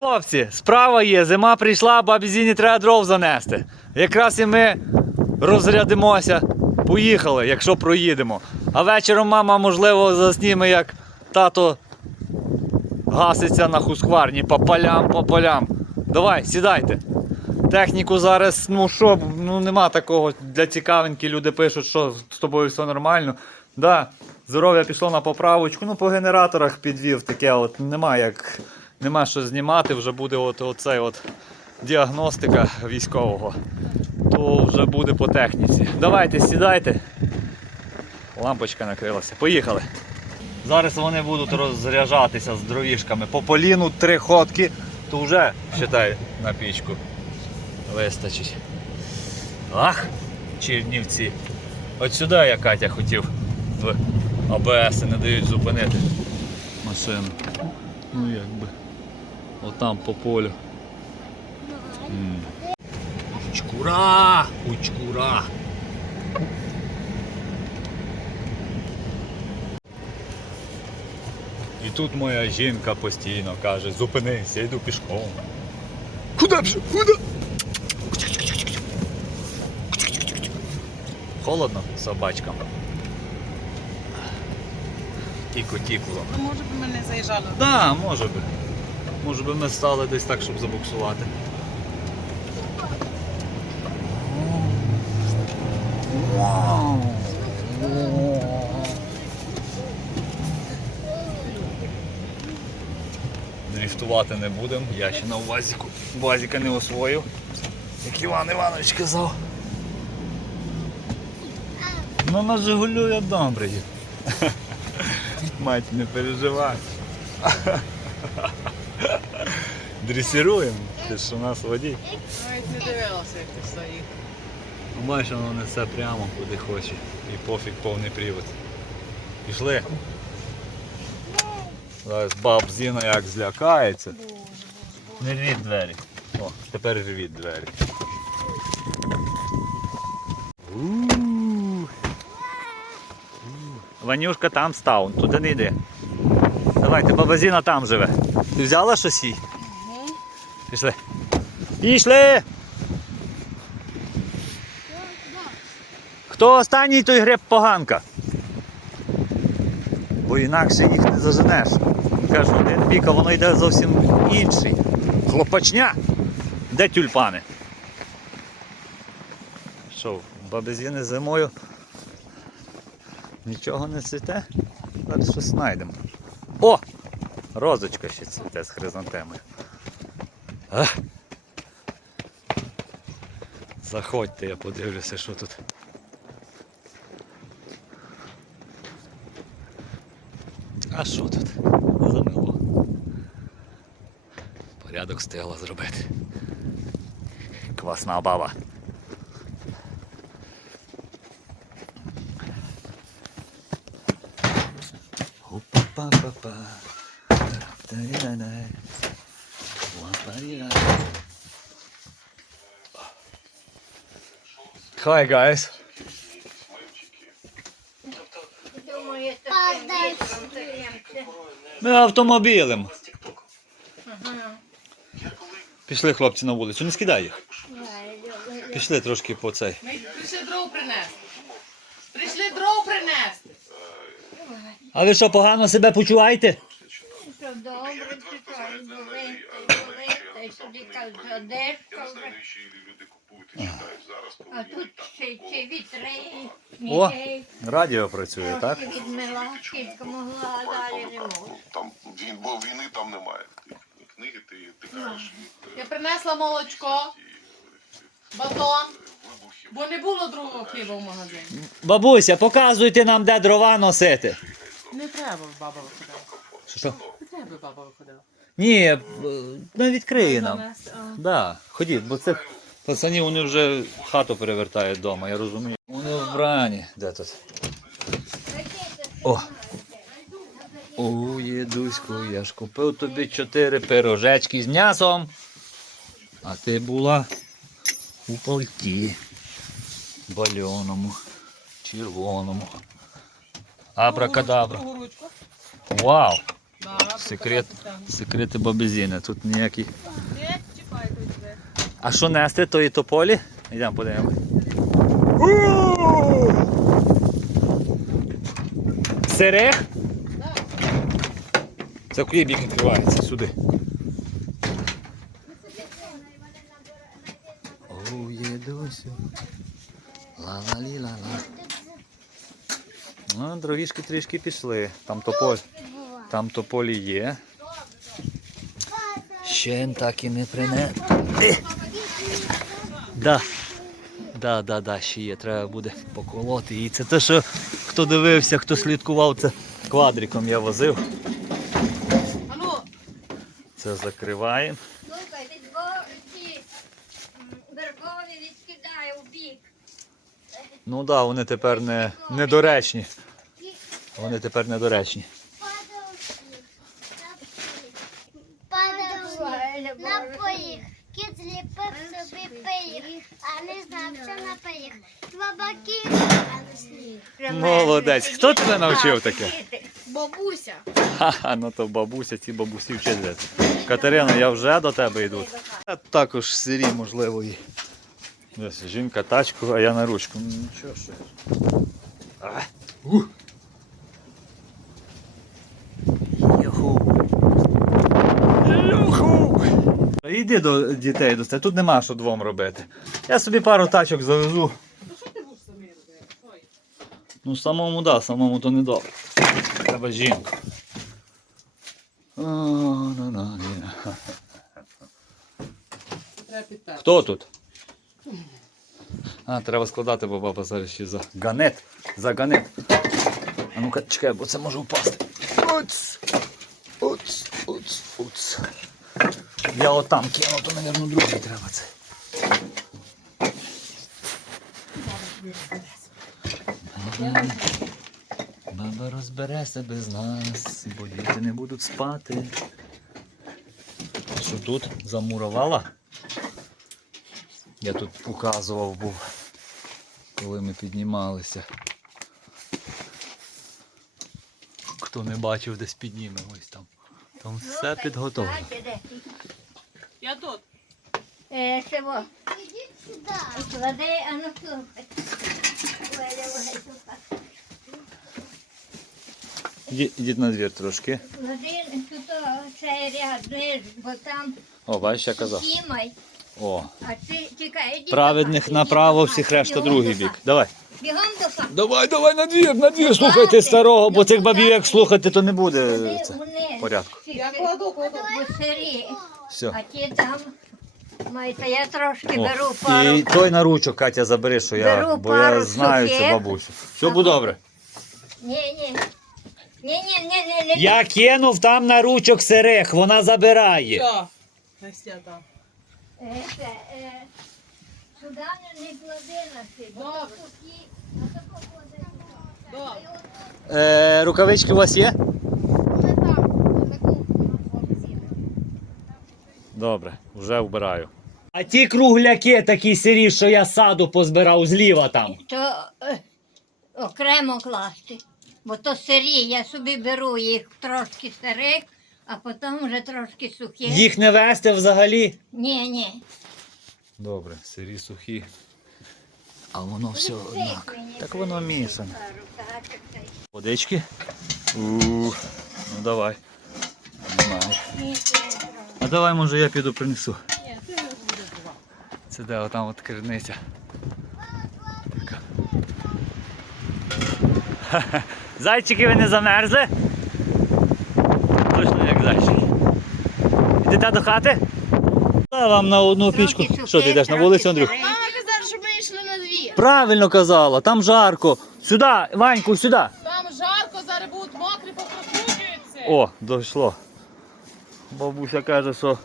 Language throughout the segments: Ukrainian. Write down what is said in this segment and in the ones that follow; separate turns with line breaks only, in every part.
Хлопці, справа є, зима прийшла, бабі Зіні треба дров занести. Якраз і ми розрядимося, поїхали, якщо проїдемо. А вечором мама, можливо, засніме, як тато гаситься на хускварні по полям, по полям. Давай, сідайте. Техніку зараз, ну що, ну нема такого для цікавинки. Люди пишуть, що з тобою все нормально. Да, здоров'я пішло на поправочку. Ну, по генераторах підвів таке, от нема як нема що знімати, вже буде от, оцей от діагностика військового. То вже буде по техніці. Давайте, сідайте. Лампочка накрилася. Поїхали. Зараз вони будуть розряджатися з дровішками. По поліну три ходки, то вже, вважай, на пічку вистачить. Ах, Чернівці. От сюди я Катя хотів в АБС не дають зупинити машину. Ну якби. Отам по полю. Учкура! Учкура! І тут моя жінка постійно каже, зупинися, я йду пішком. Куда б? Куда? Холодно собачкам. І котікло.
Ну, може б ми не заїжджали.
Так, да, може би. Може би ми стали десь так, щоб забуксувати. Дріфтувати не будемо, я ще на УАЗіку. УАЗіка не освоїв, як Іван Іванович казав. Ну на Жигулю я добре. Мать, не переживай. Дресируємо. Ти ж у нас водій.
Навіть не дивилася, як ти стоїть.
Ну, Бачиш, воно несе прямо куди хоче. І пофіг повний привод. Пішли. Зараз баб Зіна як злякається. Не рвіть двері. О, тепер рвіть двері. Ванюшка там став, туди не йди. Давайте, баба Зіна там живе. Ти взяла щось їй? Пішли. Пішли! Хто останній, той греб поганка. Бо інакше їх не заженеш. Кажу, один бік, а воно йде зовсім інший. Хлопачня. Де тюльпани? Що, бабезіни зимою? Нічого не цвіте? Зараз щось знайдемо. О! Розочка ще цвіте з хризантемою. А? Заходьте, я подивлюся, що тут. А що тут? Замило. Порядок встигла зробити. Квасна баба. Опа-па-па-па. Та-ля-ля. Hi guys.
Думаю.
Ми автомобілем. Пішли хлопці на вулицю, не скидай їх. Пішли трошки по цей.
Ми прийшли дров принести. Прийшли дров принести.
А ви що, погано себе почуваєте?
Що добре, чекай, й собі вже. А тут ще, ще вітри,
О, радіо працює, так?
Трохи відмила, скільки могла, а далі не можу.
Там він, бо війни там немає. Книги ти, ти кажеш,
Я принесла молочко, батон, бо не було другого хліба в магазині.
Бабуся, показуйте нам, де дрова носити.
Не треба, баба.
Що?
Треба, баба виходила.
Ні, е, ну відкриє нам.
Занести, а.
Да, ходіть, бо цих пацанів вони вже хату перевертають вдома, я розумію. Вони вбрані. Де тут? О! О, дідуську, я ж купив тобі чотири пирожечки з м'ясом. А ти була у пальті. Бальоному, червоному. Абракадабра. Вау! Секрет, секрети бабезіни. Тут ніякі. А що нести, то і тополі? Йдемо подивимось. Сирех? Це в бік відкривається сюди. Оу, дідусю. Ла-ла-лі-ла-ла. Ну, дровішки трішки пішли. Там тополь. Там тополі є. Ще він так і не прине. Е. Да. Да, да, да, ще є, треба буде поколоти. І це те, що хто дивився, хто слідкував, це квадриком я возив. Це закриваємо.
Слухай, від відкидає у бік.
Ну так, да, вони тепер не, недоречні. Вони тепер недоречні.
Падав
Напоїх. Кіт зліпив собі пиїх, а не знав, що напоїх. Два баки, а не сніг.
Молодець. Хто тебе навчив таке?
бабуся.
Ха-ха, ну то бабуся, ці бабусі вчать. Катерина, я вже до тебе йду. А також сирі, можливо, і. Десь жінка тачку, а я на ручку. Ну, Нічого що. А, ух. Йди до дітей достай. Тут нема що двом робити. Я собі пару тачок завезу. Ну самому да, самому то не добре. Треба жінку. Хто тут? А, треба складати, бо баба зараз ще за ганет. За ганет. А ну-ка, чекай, бо це може впасти. Оц! Оц, оц, оц. Я отам кину, то, мабуть, другий треба це. Баба розбереться без нас, бо діти не будуть спати. Що тут замурувала? Я тут показував був, коли ми піднімалися. Хто не бачив, десь підніме ось там. Там все підготовлено.
Я тут.
Е,
сюди.
клади, а ну слухай. Слухай.
На двір трошки.
Тут цей ряд бо там
О, бачиш, я казав.
сімай.
О,
А ти чекай, іди
праведних направо, всіх решта другий бік. Давай.
Бігом до хати.
Давай, давай на двір, на двір, слухайте старого, бо цих бабів як слухати, то не буде це, порядку.
Я кладу, кладу.
Все.
А ті там. Маєте, я трошки
О,
беру пару.
І той на ручок, Катя, забери, що я,
Беру
бо я
пару
знаю цю
сухих.
бабусю. Все буде добре.
Ні, ні. Ні, ні, ні, ні, ні.
Я кинув там на ручок сирех, вона забирає.
Все. Настя там.
Е, це, е, Сюди не, не клади на си, бо
Добре.
то а то поклади сюди.
Добре.
Е, рукавички у вас є?
Ми там, на кухні, хлопці.
Добре, вже вбираю. А ті кругляки такі сирі, що я саду позбирав зліва там.
То е, окремо класти. Бо то сирі, я собі беру їх трошки сирих, а потім вже трошки сухі.
Їх не вести взагалі.
Ні, ні.
Добре, сирі сухі. А воно все однак. Так воно мішане. Водички? У, ну давай. Знаю. А давай, може, я піду принесу. Це де отам от керниця. Зайчики, ви не замерзли? Точно як зайчики. Йдете до хати? Та вам на одну пічку. Що ти йдеш на вулицю, Андрюх?
Мама казала, щоб ми йшли на двір.
Правильно казала, там жарко. Сюди, Ваньку, сюди.
Там жарко, зараз будуть мокрі, попростуджуються.
О, дійшло. Бабуся каже, що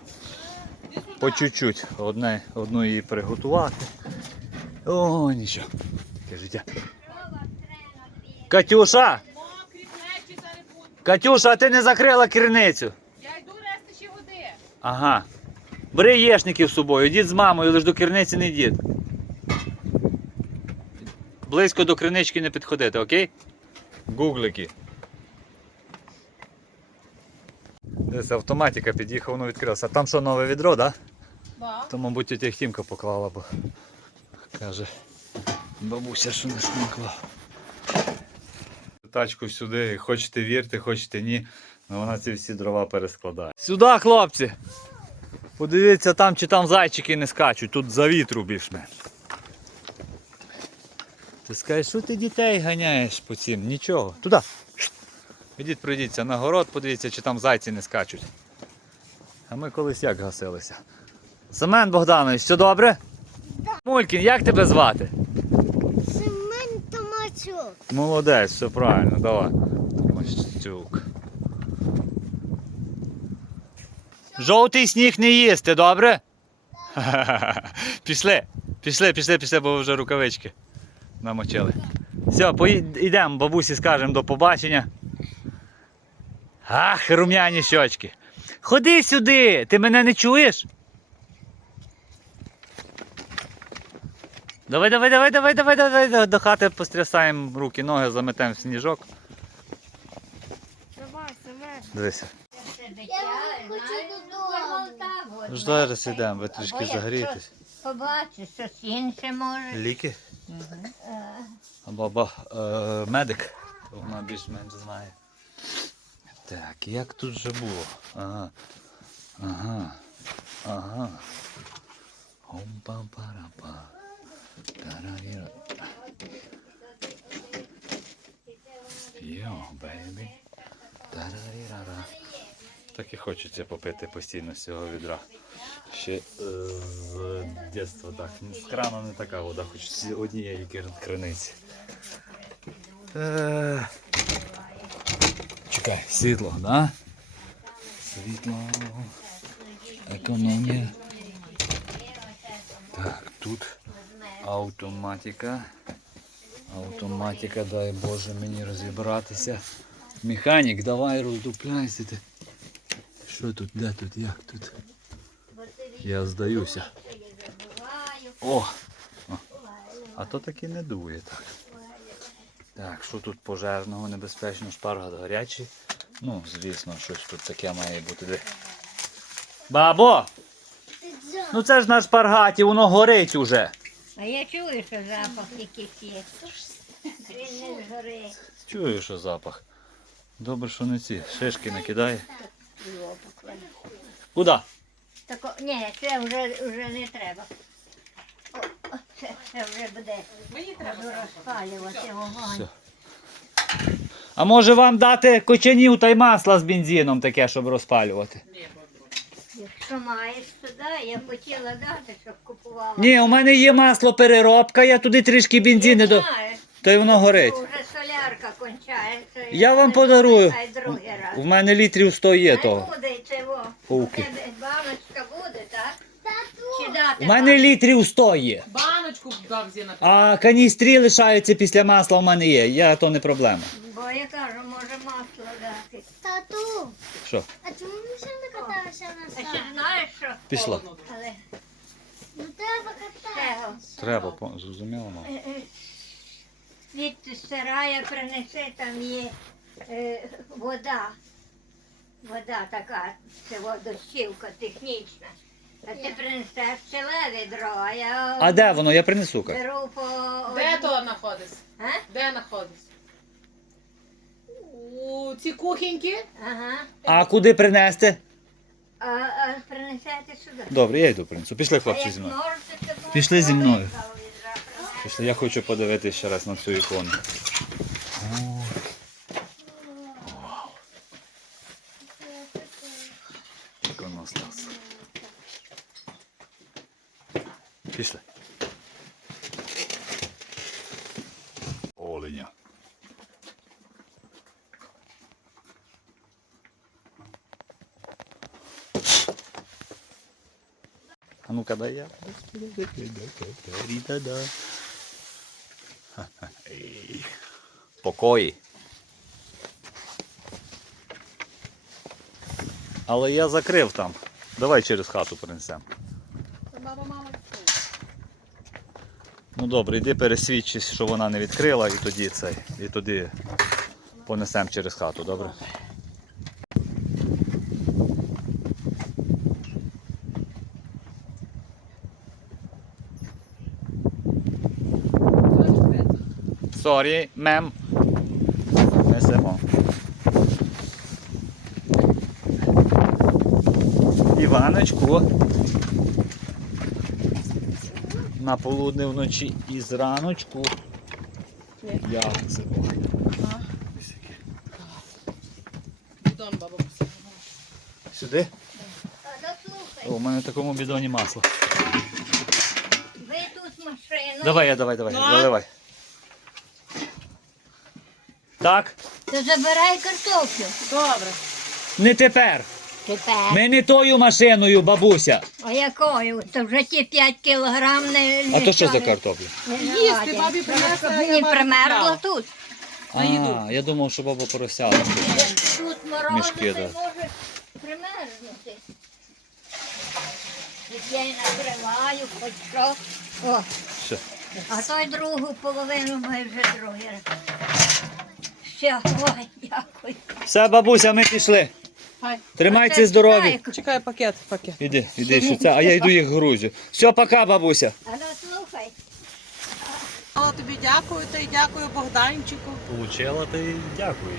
по чуть-чуть одне, одну її приготувати. О, нічого. Таке життя. Катюша! Катюша, а ти не закрила керницю?
Я йду нести ще води.
Ага. Бери єшників з собою, йдіть з мамою, лиш до керниці не йдіть. Близько до кринички не підходити, окей? Гуглики. Десь автоматика під'їхав, воно відкрилося. А там що нове відро, так? Да?
Да.
То, мабуть, тетя Хтімка поклала, бо каже, бабуся, що не смакла. Тачку сюди, хочете вірте, хочете ні. але вона ці всі дрова перескладає. Сюди, хлопці! Подивіться там, чи там зайчики не скачуть, тут за вітру більш-менш. Ти скажеш, що ти дітей ганяєш по цим? Нічого. Туди. Ідіть пройдіться на город, подивіться, чи там зайці не скачуть. А ми колись як гасилися. Семен Богданович, все добре? Мулькін, як тебе звати?
Семен Томачук.
Молодець, все правильно, давай. Томащук. Жовтий сніг не їсти, добре? Пішли, пішли, пішли, пішли, бо вже рукавички намочили. Все, йдемо, бабусі скажемо до побачення. Ах, рум'яні щочки. Ходи сюди, ти мене не чуєш? Давай, давай, давай, давай, давай, давай, давай. До хати пострясаємо руки, ноги, заметемо в сніжок.
Давай, Семен.
Дивися.
Я хочу додому.
Ну зараз йдемо, ви трішки загрієтесь.
Побачиш, щось інше може.
Ліки? Або, або е, медик. Вона більш-менш знає. Так, як тут же було? Ага. Ага. Ага. Ом-пам-парам-па. Тараріра. Йо, бейбі. Тарарірара. Так і хочеться попити постійно з цього відра. Ще е, з дитинства так. З крана не така вода, хоч з однієї криниці. Чекай, світло, да? Світло. Економія. Так, тут автоматика. Автоматика, дай Боже мені розібратися. Механік, давай роздупляйся ти. Що тут, де тут, як тут? Я здаюся. О! О. А то таки не дує так. Так, що тут пожежного, небезпечно, шпаргат гарячий. Ну, звісно, щось тут таке має бути. Бабо! Ну це ж на шпаргаті, воно горить уже.
А я чую, що запах якийсь є. Він не згорить.
Чую, що запах. Добре, що не ці. Шишки накидає. Куди?
Тако, ні, це вже, вже не треба. О, вже буде розпалювати вогонь.
А може вам дати кочанів та й масла з бензином таке, щоб розпалювати?
Якщо маєш туди, я хотіла дати, щоб купувала.
Ні, у мене є масло переробка, я туди трішки бензину до. Та й воно горить.
Вже солярка кончається.
Я вам подарую. У мене літрів 100 є того. Пауки.
У тебе баночка буде, так?
У мене літрів 100 є.
Баночку дав Зіна.
А каністрі лишаються після масла у мене є. Я то не проблема.
Бо я кажу, може масло дати.
Тату.
Що?
А чому ми ще не каталися на
А ще знаєш що?
Пішла.
Але
Ну треба кататися.
Треба, по- зрозуміло. мама?
е, е, звідти сарая принеси, там є е, вода. Вода така, це водощілка технічна. А ти принесеш ціле відро, а я
А де воно? Я принесу. Кать.
беру по
Де то знаходиться?
А?
Де знаходиться? У ці кухоньки?
Ага.
А куди принести?
А, а принесете сюди.
Добре, я йду принесу. Пішли, хлопці, зі мною. Пішли зі мною. Пішли, я хочу подивитися ще раз на цю ікону. Іконостас. Пішли. Оленя. А ну-ка дай я. Ей. Покої. Але я закрив там. Давай через хату принесемо.
Баба, мама.
Ну добре, йди пересвідчись, що вона не відкрила, і тоді цей. І тоді понесемо через хату, добре? Sorry, мем. Несемо. Іваночку. На полудне вночі і зраночку. Як це?
Бідон баба.
Сюди? О, у мене в такому бідоні масло.
ви тут машину.
Давай, я давай, давай, заливай. Так?
То забирай картоплю.
Добре.
Не тепер.
Тепер.
Ми не тою машиною, бабуся.
А якою? То вже ті 5 кілограм не
А то що за картопля?
Їсти, бабі принесла,
Мені примерзло тут.
А, я думав, що баба поросяла.
Тут
Мішки, да.
може примерзнути. Я й накриваю, хоч що. О,
Все.
а той другу половину ми вже другий раз. Все, ой, дякую.
Все, бабуся, ми пішли.
Хай.
Тримайте здорові.
чекай,
пакет, пакет.
Іди, іди, що це, а я йду їх грузю. Все, пока, бабуся.
А ну слухай,
тобі дякую, та й дякую Богданчику.
Получила ти дякую.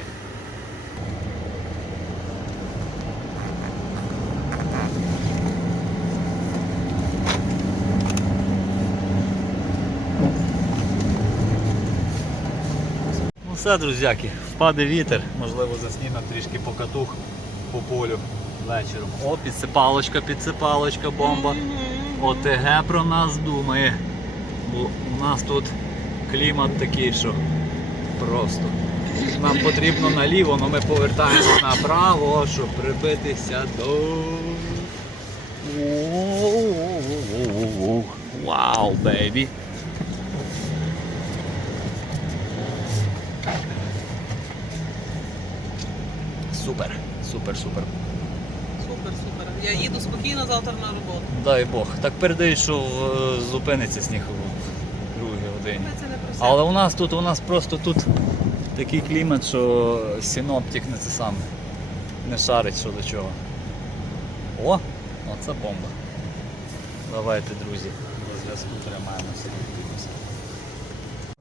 Все, друзяки, впаде вітер, можливо заснімемо трішки покатух по полю вечором. О, підсипалочка, підсипалочка, бомба. ОТГ про нас думає. Бо у нас тут клімат такий, що просто. Нам потрібно наліво, але ми повертаємо направо, щоб прибитися до. Вау, бейбі. Супер, супер, супер.
Супер, супер. Я їду спокійно завтра на роботу.
Дай Бог. Так передають, що е, зупиниться сніг у другій годині.
Ми це не про
Але у нас тут, у нас просто тут такий клімат, що синоптик не це саме. Не шарить що до чого. О, оце бомба. Давайте, друзі, до зв'язку тримаємося.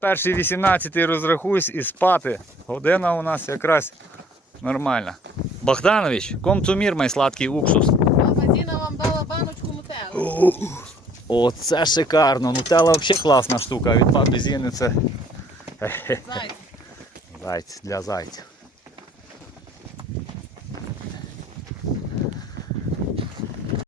Перший 18 розрахуюсь і спати. Година у нас якраз нормальна. Богданович, комцумір, май сладкий уксус.
Баба Зіна вам дала баночку нутелли.
Оце шикарно. Нутелла взагалі класна штука. Від баби Зіни це
Зайць.
зайць для зайців.